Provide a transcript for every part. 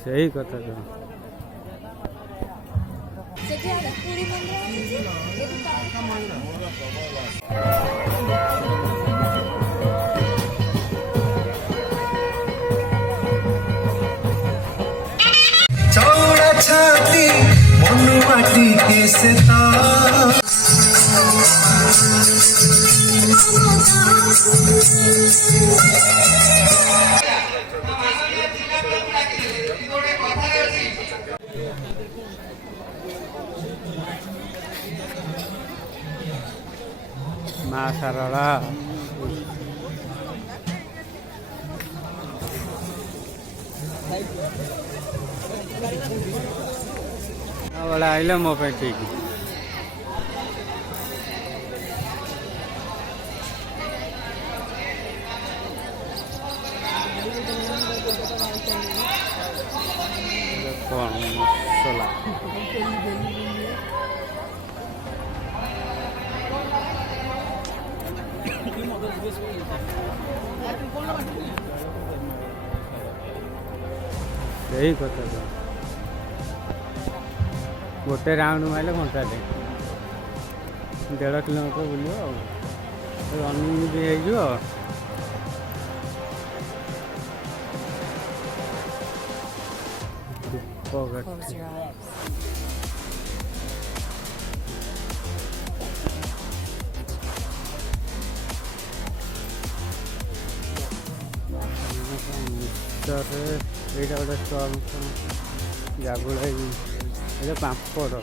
सही कथा तो चौड़ा छाती मनु माटी के सेता माँ सारला वाला आइला मो पे ठीक कौन मसला सही कथा तो गोटे राउंड मारे घंटा 1.5 किलोमीटर बुलो रनिंग भी हो এইটা গোটে ଷ୍ଟଲ୍ ଜାଗୁଳା ଏଇଟା ପାମ୍ପଡ଼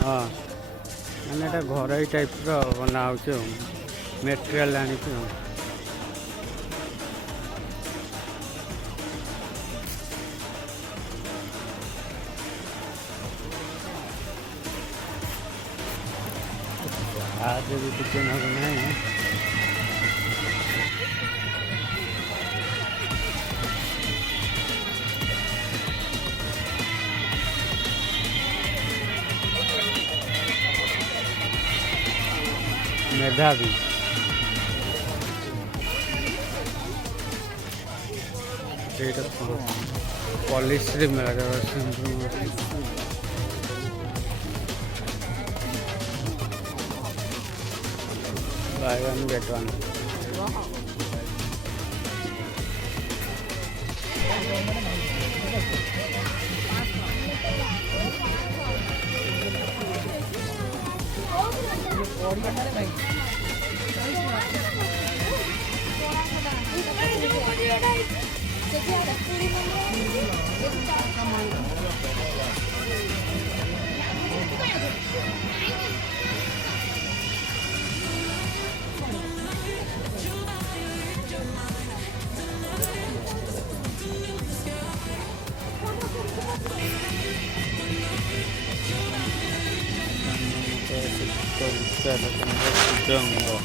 हाँ मैंने घर टाइप बना मेटेरियल आनी आज भी किचन बनाए मेधावी पॉलिश मेला Jagatsinghpur buy one get one jungle.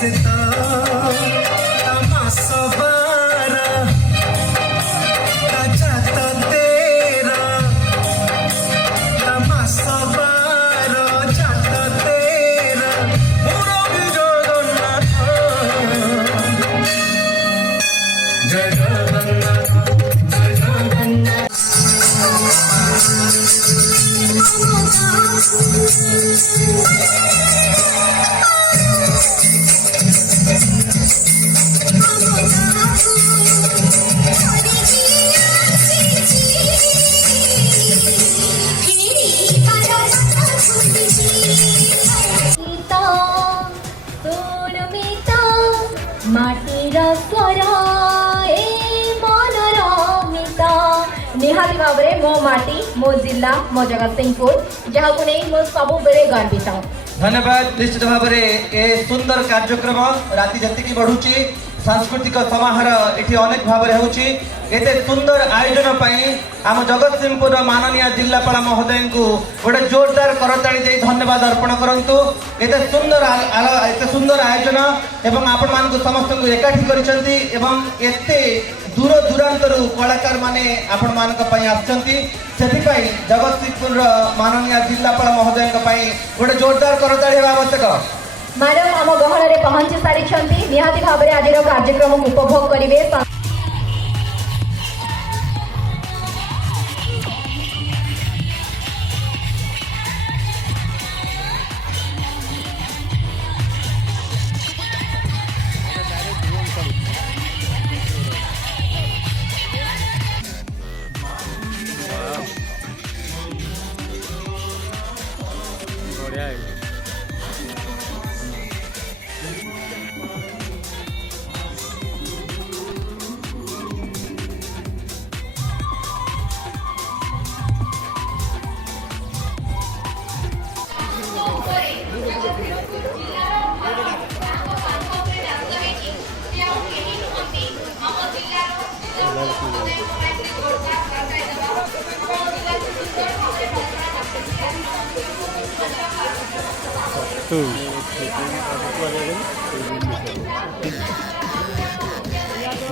कैसे तो तमासबारा जात तेरा तमासबारा जात तेरा मुरली जगन्नाथ जय जगन्नाथ जय जगन्नाथ माटीर स्वर ए मनर मिता निहाती भाव में मो माटी मो जिला मो जगतसिंहपुर जहाँ को नहीं मो सब बेले गर्वित। धन्यवाद। निश्चित भाव में ए सुंदर कार्यक्रम राति जति बढ़ुची सांस्कृतिक समारोह ये अनेक भाव में होते सुंदर आयोजन आम जगतसिंहपुर माननीय जिलापाल महोदय को गोटे जोरदार करताली दे धन्यवाद अर्पण करूँ। एते सुंदर आयोजन एवं आपण मान समस्त को एकाठी करिसेंती एवं एते दूर दूरांतर कलाकार माने आपण मान जगतसिंहपुर माननीय जिलापाल महोदय गोटे जोरदार करताली आवश्यक। मैडम आम गहन में पहुंची सारी निहाती भाव में आज कार्यक्रम को उपभोग करेंगे। बढ़िया है।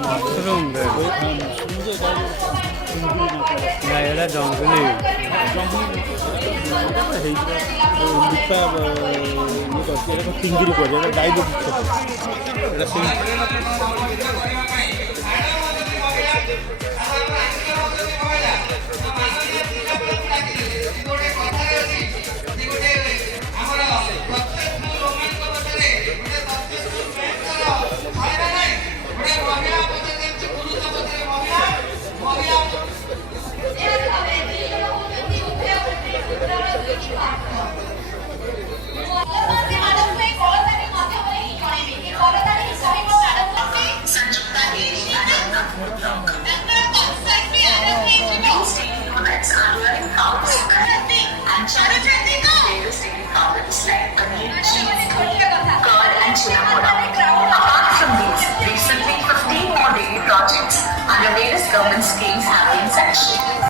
मशरूम एटा जंगली चिंगिरी पड़े डायबिटीज